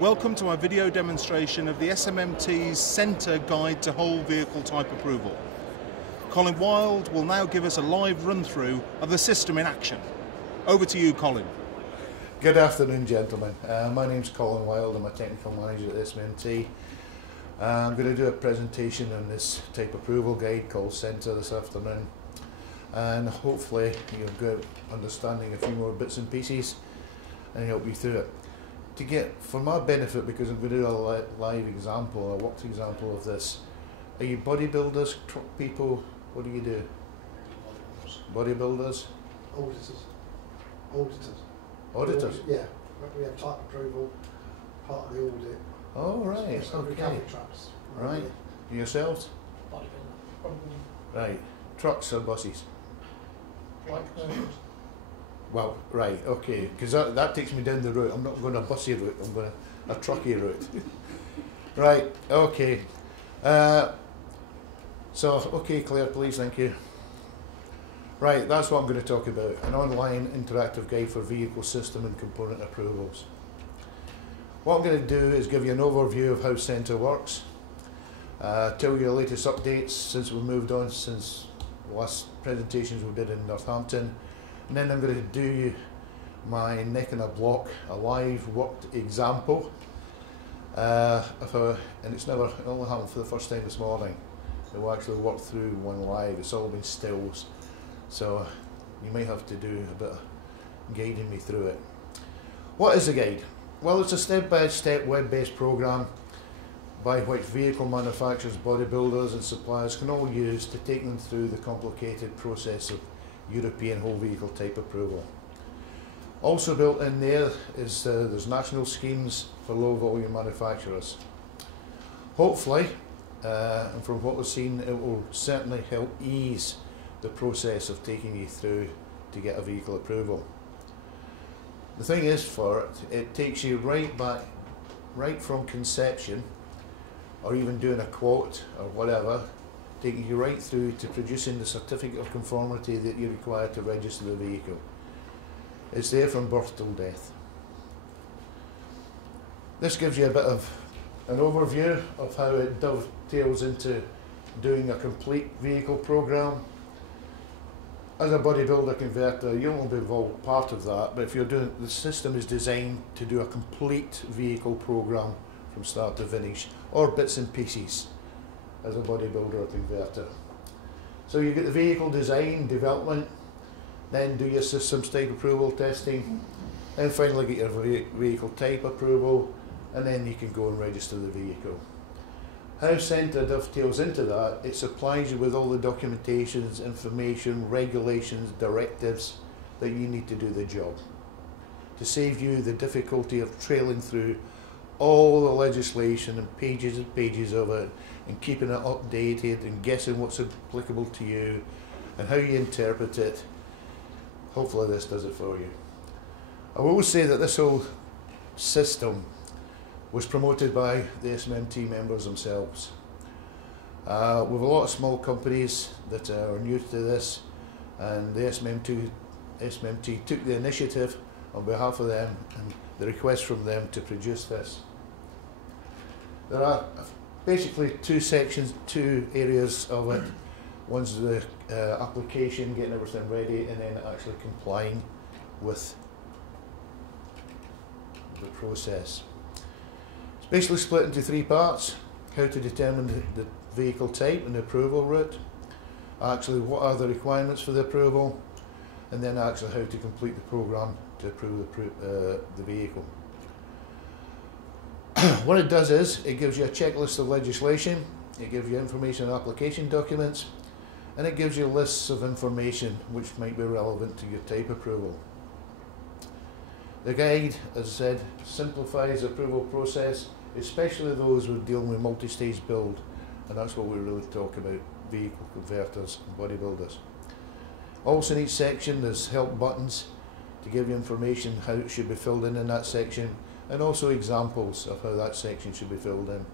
Welcome to our video demonstration of the SMMT's SENTA Guide to Whole Vehicle Type Approval. Colin Wild will now give us a live run-through of the system in action. Over to you, Colin. Good afternoon, gentlemen. My name's Colin Wild. I'm a technical manager at SMMT. I'm going to do a presentation on this type approval guide called SENTA this afternoon, and hopefully you'll get understanding a few more bits and pieces and help you through it. To get, for my benefit, because I'm going to do a live example, a worked example of this. Are you bodybuilders, truck people? What do you do? Bodybuilders? Auditors? Yeah, we have type approval, part of the audit. Oh, right, So okay. trucks. Right. Yourselves? Bodybuilder. Right. Trucks or buses? Well, right, okay, because that takes me down the route. I'm not going a bussy route, I'm going a trucky route. Right, okay. Okay, Claire, please, thank you. Right, that's what I'm going to talk about, an online interactive guide for vehicle system and component approvals. What I'm going to do is give you an overview of how SENTA works, tell you the latest updates since we moved on since the last presentations we did in Northampton. And then I'm going to do my neck in a block, a live worked example. And it only happened for the first time this morning. So we'll actually work through one live. It's all been stills. So you might have to do a bit of guiding me through it. What is a guide? Well, it's a step-by-step web-based program by which vehicle manufacturers, bodybuilders and suppliers can all use to take them through the complicated process of European whole vehicle type approval. Also built in there is there's national schemes for low volume manufacturers. Hopefully, and from what we've seen, it will certainly help ease the process of taking you through to get a vehicle approval. The thing is, for it takes you right from conception, or even doing a quote or whatever, taking you right through to producing the certificate of conformity that you require to register the vehicle. It's there from birth till death. This gives you a bit of an overview of how it dovetails into doing a complete vehicle program. As a bodybuilder converter, you'll only be involved part of that, but if you're doing, the system is designed to do a complete vehicle program from start to finish, or bits and pieces as a bodybuilder or converter. So you get the vehicle design, development, then do your systems type approval testing, and finally get your vehicle type approval, and then you can go and register the vehicle. How SENTA dovetails into that, it supplies you with all the documentations, information, regulations, directives that you need to do the job, to save you the difficulty of trailing through all the legislation and pages of it, and keeping it updated and guessing what's applicable to you and how you interpret it. Hopefully this does it for you. I will say that this whole system was promoted by the SMMT members themselves. With a lot of small companies that are new to this, and the SMMT took the initiative on behalf of them and the request from them to produce this. There are basically two areas of it. One's the application, getting everything ready, and then actually complying with the process. It's basically split into three parts: how to determine the vehicle type and the approval route, actually what are the requirements for the approval, and then actually how to complete the program to approve the vehicle. What it does is, it gives you a checklist of legislation, it gives you information on application documents, and it gives you lists of information which might be relevant to your type approval. The guide, as I said, simplifies the approval process, especially those who are dealing with multi-stage build, and that's what we really talk about, vehicle converters and bodybuilders. Also in each section there's help buttons to give you information how it should be filled in that section, and also examples of how that section should be filled in.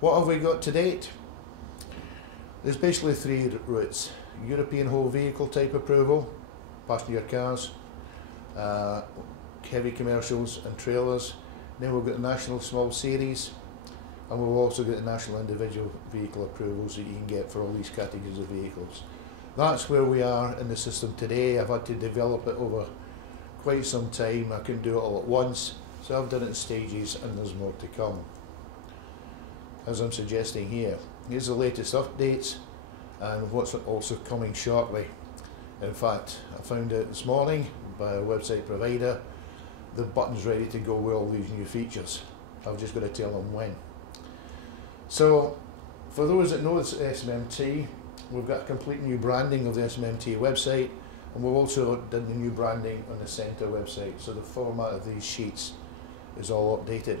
What have we got to date? There's basically three routes: European whole vehicle type approval, passenger cars, heavy commercials and trailers. Then we've got the national small series, and we've also got the national individual vehicle approvals that you can get for all these categories of vehicles. That's where we are in the system today. I've had to develop it over quite some time. I couldn't do it all at once, so I've done it in stages, and there's more to come. As I'm suggesting here, here's the latest updates and what's also coming shortly. In fact, I found out this morning by a website provider the button's ready to go with all these new features. I've just got to tell them when. So, for those that know this SMMT, we've got a complete new branding of the SMMT website, and we've also done the new branding on the SENTA website, so the format of these sheets is all updated.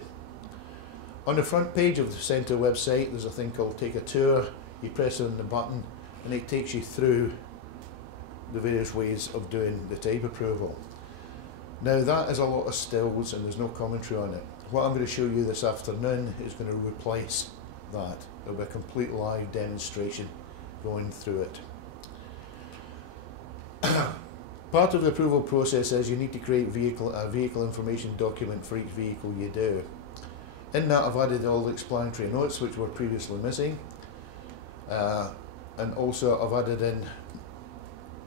On the front page of the SENTA website, there's a thing called Take a Tour. You press on the button and it takes you through the various ways of doing the type approval. Now that is a lot of stills and there's no commentary on it. What I'm going to show you this afternoon is going to replace that. It'll be a complete live demonstration going through it. Part of the approval process is you need to create a vehicle information document for each vehicle you do. In that I've added all the explanatory notes which were previously missing, and also I've added in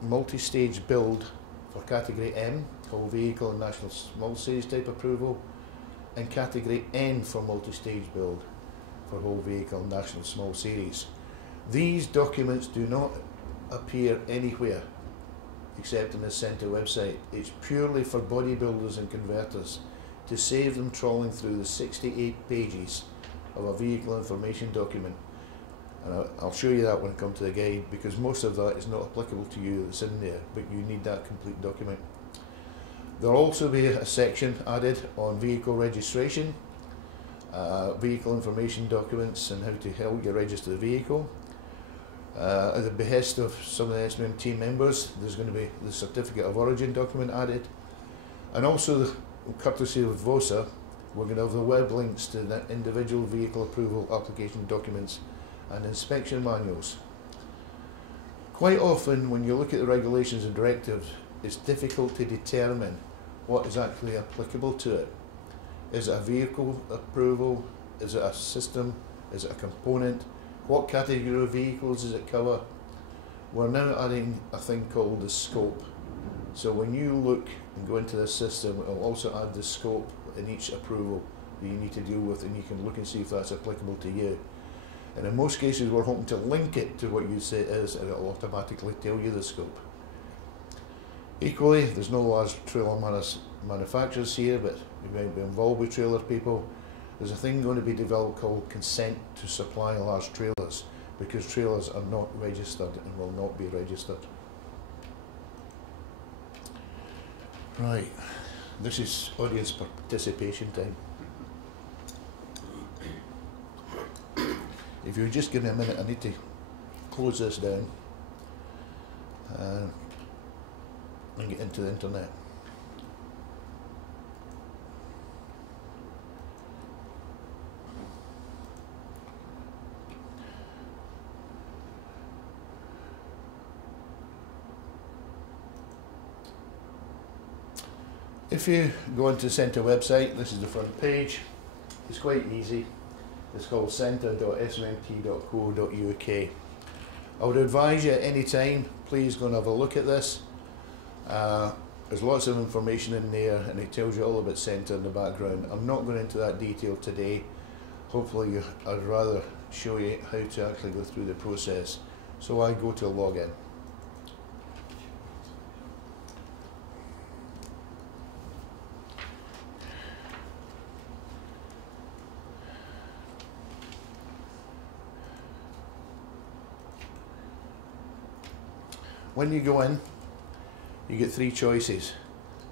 multi-stage build for category M, called vehicle and national small series type approval, and category N for multi-stage build for whole vehicle and national small series. These documents do not appear anywhere except in the SENTA website. It's purely for bodybuilders and converters to save them trawling through the 68 pages of a vehicle information document. And I'll show you that when I come to the guide, because most of that is not applicable to you that's in there, but you need that complete document. There'll also be a section added on vehicle registration, vehicle information documents and how to help you register the vehicle. At the behest of some of the SMMT members, there's going to be the certificate of origin document added, and also, courtesy of VOSA, we're going to have the web links to the individual vehicle approval application documents and inspection manuals. Quite often when you look at the regulations and directives, it's difficult to determine what is actually applicable to it. Is it a vehicle approval? Is it a system? Is it a component? What category of vehicles does it cover? We're now adding a thing called the scope. So when you look and go into this system, it will also add the scope in each approval that you need to deal with, and you can look and see if that's applicable to you. And in most cases we're hoping to link it to what you say it is, and it will automatically tell you the scope. Equally, there's no large trailer manufacturers here, but you might be involved with trailer people. There's a thing going to be developed called consent to supply large trailers, because trailers are not registered and will not be registered. Right, this is audience participation time. If you just give me a minute, I need to close this down and get into the internet. If you go onto the SENTA website, this is the front page. It's quite easy. It's called senta.smmt.co.uk. I would advise you at any time, please go and have a look at this. There's lots of information in there and it tells you all about SENTA in the background. I'm not going into that detail today. Hopefully I'd rather show you how to actually go through the process. So I go to login. When you go in, you get three choices.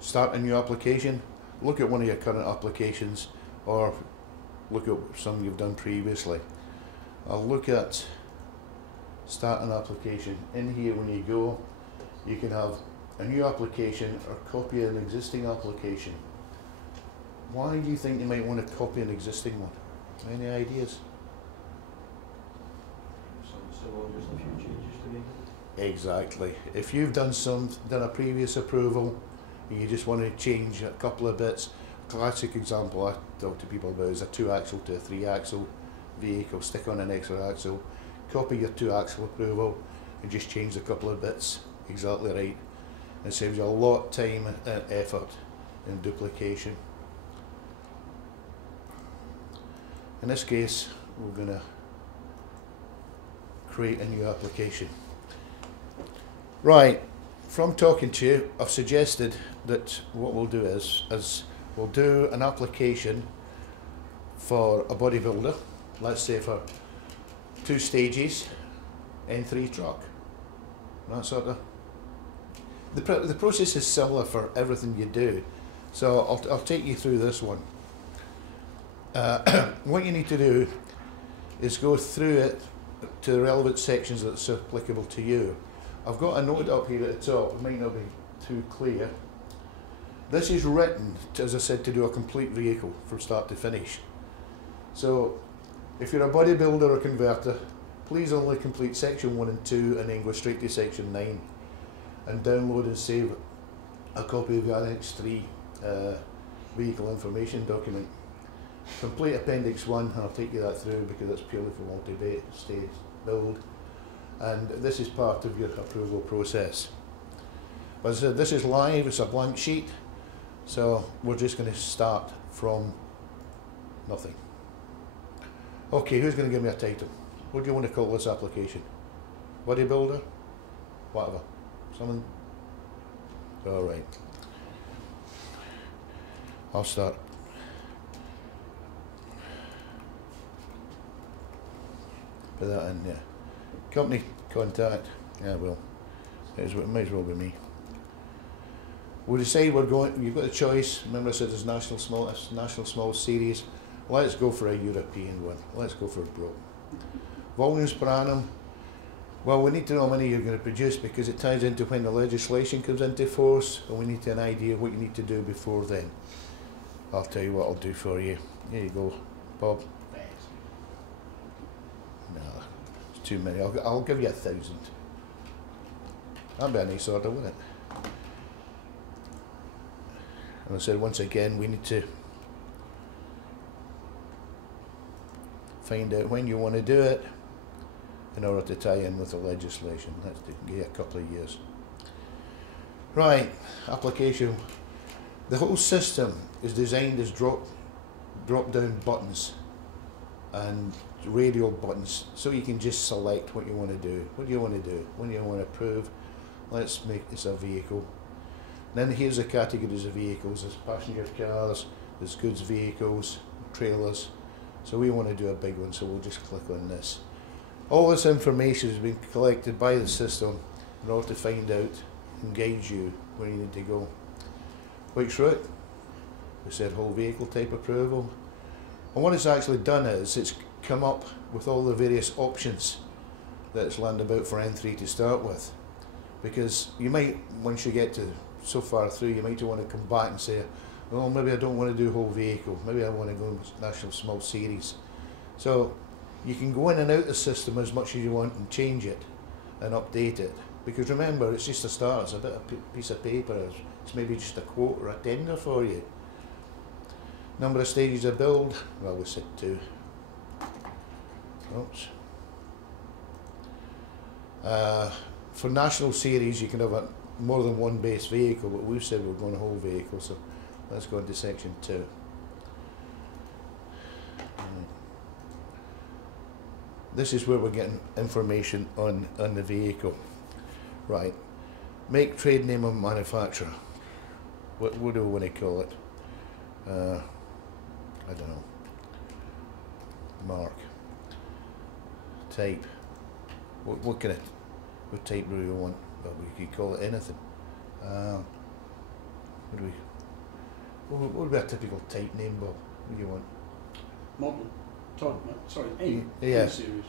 Start a new application, look at one of your current applications, or look at some you've done previously. I'll look at start an application. In here when you go, you can have a new application or copy an existing application. Why do you think you might want to copy an existing one? Any ideas? So just a few changes to make. Exactly. If you've done a previous approval and you just want to change a couple of bits. Classic example I talk to people about is a 2-axle to a 3-axle vehicle. Stick on an extra axle, copy your 2-axle approval, and just change a couple of bits exactly right. It saves you a lot of time and effort and duplication. In this case, we're going to create a new application. Right, from talking to you, I've suggested that what we'll do is we'll do an application for a bodybuilder, let's say for 2 stages, N3 truck. That sort of. The process is similar for everything you do, so I'll take you through this one. What you need to do is go through it to the relevant sections that's applicable to you. I've got a note up here at the top, it might not be too clear. This is written, as I said, to do a complete vehicle from start to finish. So if you're a bodybuilder or converter, please only complete section 1 and 2 and then go straight to section 9 and download and save a copy of the Annex 3 vehicle information document. Complete Appendix 1, and I'll take you that through because it's purely for multi-stage build, and this is part of your approval process. But as I said, this is live, it's a blank sheet, so we're just going to start from nothing. Okay, who's going to give me a title? What do you want to call this application? Bodybuilder? Whatever. Something? Alright. I'll start. Put that in there. Company contact. Yeah, well, it might as well be me. We'll decide we're going. You've got a choice. Remember, I said there's national small series. Let's go for a European one. Let's go for a Pro. Volumes per annum. Well, we need to know how many you're going to produce because it ties into when the legislation comes into force, and we need to have an idea of what you need to do before then. I'll tell you what I'll do for you. Here you go, Bob. No, it's too many. I'll give you 1,000. That'd be a nice order, wouldn't it? And I said once again, we need to find out when you want to do it in order to tie in with the legislation. Let's give you a couple of years. Right, application. The whole system is designed as drop-down buttons and radial buttons, so you can just select what you want to do. What do you want to do? What do you want to approve? Let's make this a vehicle. Then here's the categories of vehicles. There's passenger cars, there's goods vehicles, trailers. So we want to do a big one, so we'll just click on this. All this information has been collected by the system in order to find out and guide you where you need to go. Which route? We said whole vehicle type approval. And what it's actually done is it's come up with all the various options that it's landed about for N3 to start with. Because you might, once you get to so far through, you might want to come back and say, well, maybe I don't want to do whole vehicle, maybe I want to go national small series. So you can go in and out the system as much as you want and change it and update it. Because remember, it's just a start, it's a bit of piece of paper, it's maybe just a quote or a tender for you. Number of stages of build, well, we said 2. Oops. For national series, you can have more than one base vehicle, but we've said we're going a whole vehicle, so let's go into section 2. This is where we're getting information on the vehicle. Right. Make, trade name of manufacturer. What do we want to call it? I don't know. Mark. Type. What type do we want? Well, we could call it anything. What would be a typical type name, Bob? What do you want? Model. Type, sorry, A. Yeah. A series.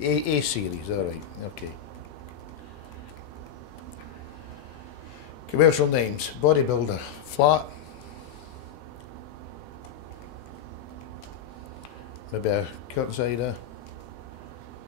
A series, alright, okay. Commercial names, bodybuilder, flat. Maybe a cut cider.